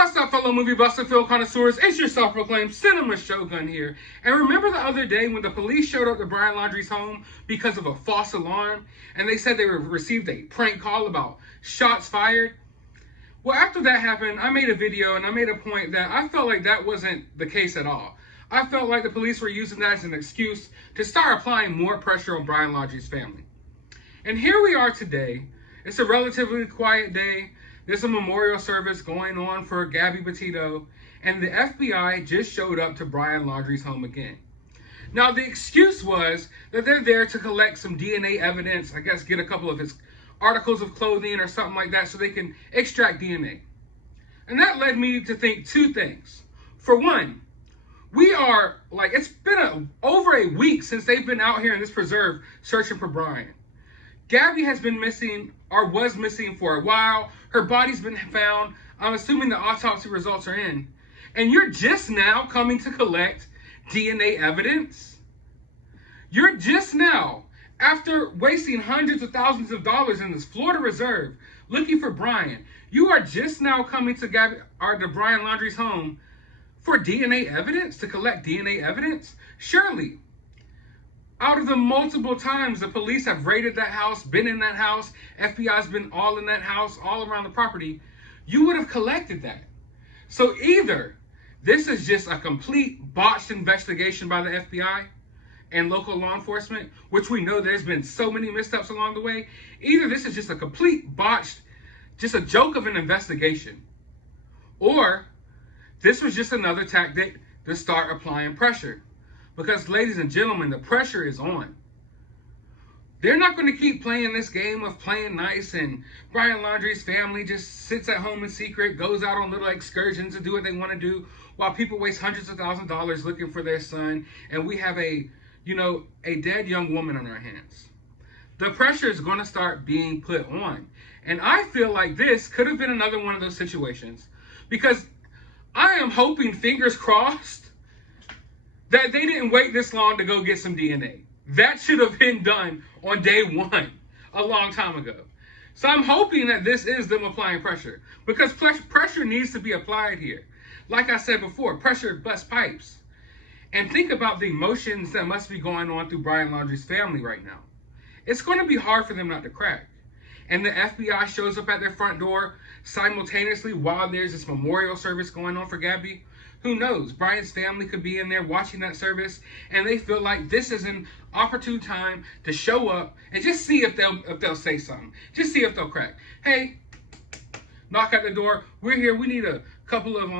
What's up, fellow movie buffs and film connoisseurs? It's your self-proclaimed cinema shogun here. And remember the other day when the police showed up to Brian Laundrie's home because of a false alarm, and they said they received a prank call about shots fired? Well, after that happened, I made a video and I made a point that I felt like that wasn't the case at all. I felt like the police were using that as an excuse to start applying more pressure on Brian Laundrie's family. And here we are today. It's a relatively quiet day. There's a memorial service going on for Gabby Petito, and the FBI just showed up to Brian Laundrie's home again. Now, the excuse was that they're there to collect some DNA evidence, I guess get a couple of his articles of clothing or something like that so they can extract DNA. And that led me to think two things. For one, it's been over a week since they've been out here in this preserve searching for Brian. Gabby has been missing, or was missing, for a while. Her body's been found. I'm assuming the autopsy results are in. And you're just now coming to collect DNA evidence? You're just now, after wasting hundreds of thousands of dollars in this Florida reserve looking for Brian, you are just now coming to Brian Laundrie's home for DNA evidence, to collect DNA evidence? Surely, out of the multiple times the police have raided that house, been in that house, FBI's been all in that house, all around the property, you would have collected that. So either this is just a complete botched investigation by the FBI and local law enforcement, which we know there's been so many missteps along the way. Either this is just a complete botched, just a joke of an investigation, or this was just another tactic to start applying pressure. Because, ladies and gentlemen, the pressure is on. They're not going to keep playing this game of playing nice and Brian Laundrie's family just sits at home in secret, goes out on little excursions to do what they want to do, while people waste hundreds of thousands of dollars looking for their son, and we have a dead young woman on our hands. The pressure is going to start being put on. And I feel like this could have been another one of those situations, because I am hoping, fingers crossed, that they didn't wait this long to go get some DNA. That should have been done on day one, a long time ago. So I'm hoping that this is them applying pressure, because pressure needs to be applied here. Like I said before, pressure busts pipes. And think about the emotions that must be going on through Brian Laundrie's family right now. It's going to be hard for them not to crack. And the FBI shows up at their front door simultaneously while there's this memorial service going on for Gabby. Who knows? Brian's family could be in there watching that service, and they feel like this is an opportune time to show up and just see if they'll say something. Just see if they'll crack. Hey, knock at the door. We're here. We need a couple of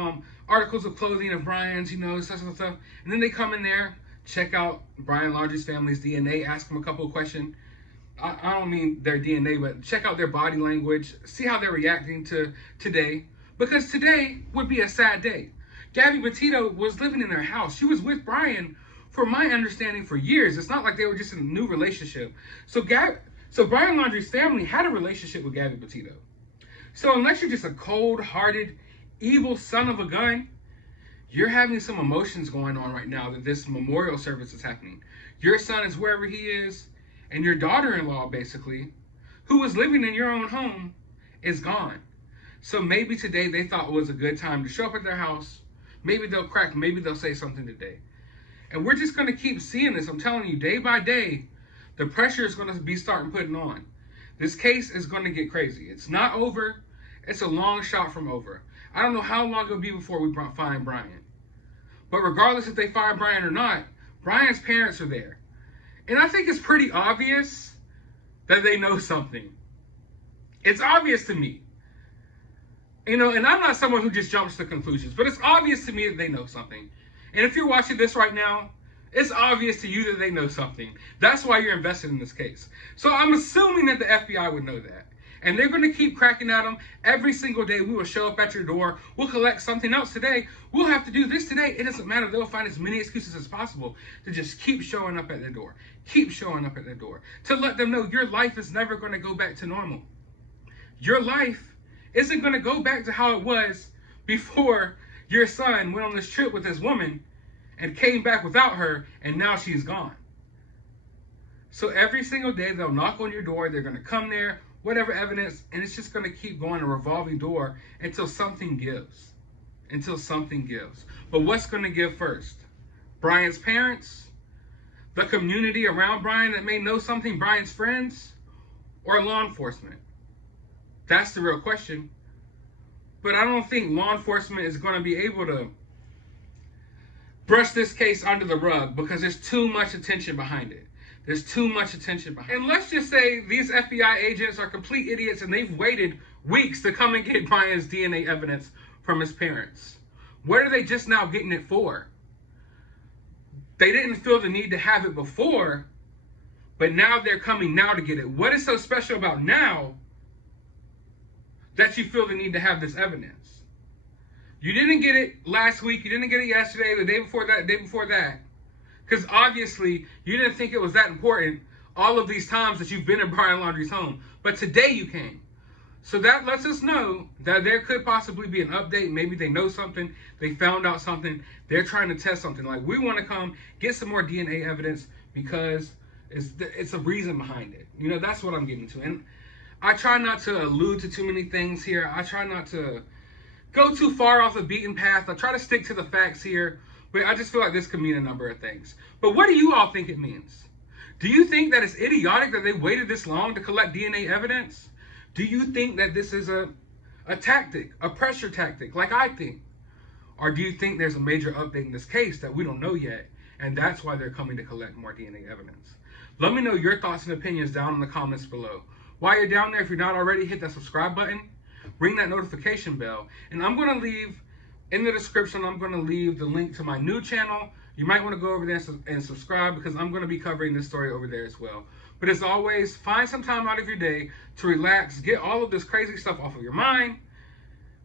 articles of clothing of Brian's, stuff. And then they come in there, check out Brian Laundrie's family's DNA, ask them a couple of questions. I don't mean their DNA, but check out their body language, see how they're reacting to today, because today would be a sad day. Gabby Petito was living in their house. She was with Brian, for my understanding, for years. It's not like they were just in a new relationship. So Brian Laundrie's family had a relationship with Gabby Petito. So unless you're just a cold-hearted, evil son of a gun, you're having some emotions going on right now that this memorial service is happening. Your son is wherever he is, and your daughter-in-law, basically, who was living in your own home, is gone. So maybe today they thought it was a good time to show up at their house. Maybe they'll crack. Maybe they'll say something today. And we're just going to keep seeing this. I'm telling you, day by day, the pressure is going to be starting putting on. This case is going to get crazy. It's not over. It's a long shot from over. I don't know how long it'll be before we find Brian. But regardless if they find Brian or not, Brian's parents are there. And I think it's pretty obvious that they know something. It's obvious to me. And I'm not someone who just jumps to conclusions, but it's obvious to me that they know something. And if you're watching this right now, it's obvious to you that they know something. That's why you're invested in this case. So I'm assuming that the FBI would know that. And they're going to keep cracking at them every single day. We will show up at your door. We'll collect something else today. We'll have to do this today. It doesn't matter. They'll find as many excuses as possible to just keep showing up at their door. Keep showing up at their door. To let them know your life is never going to go back to normal. Your life isn't going to go back to how it was before your son went on this trip with this woman and came back without her, and now she's gone. So every single day they'll knock on your door. They're going to come there, whatever evidence, and it's just going to keep going, a revolving door, until something gives. until something gives. But what's going to give first? Brian's parents? The community around Brian that may know something? Brian's friends? Or law enforcement? That's the real question. But I don't think law enforcement is going to be able to brush this case under the rug because there's too much attention behind it. There's too much attention behind it. And let's just say these FBI agents are complete idiots and they've waited weeks to come and get Brian's DNA evidence from his parents. What are they just now getting it for? They didn't feel the need to have it before, but now they're coming now to get it. What is so special about now that you feel the need to have this evidence? You didn't get it last week. You didn't get it yesterday, the day before that, the day before that. Because obviously, you didn't think it was that important all of these times that you've been in Brian Laundrie's home. But today you came. So that lets us know that there could possibly be an update. Maybe they know something. They found out something. They're trying to test something. Like, we want to come get some more DNA evidence because it's a reason behind it. You know, that's what I'm getting to. And I try not to allude to too many things here. I try not to go too far off the beaten path. I try to stick to the facts here. But I just feel like this could mean a number of things. But what do you all think it means? Do you think that it's idiotic that they waited this long to collect DNA evidence? Do you think that this is a tactic, a pressure tactic, like I think? Or do you think there's a major update in this case that we don't know yet, and that's why they're coming to collect more DNA evidence? Let me know your thoughts and opinions down in the comments below. While you're down there, if you're not already, hit that subscribe button, ring that notification bell, and I'm going to leave in the description, I'm going to leave the link to my new channel. You might want to go over there and subscribe because I'm going to be covering this story over there as well. But as always, find some time out of your day to relax, get all of this crazy stuff off of your mind,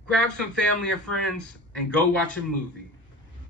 grab some family and friends, and go watch a movie.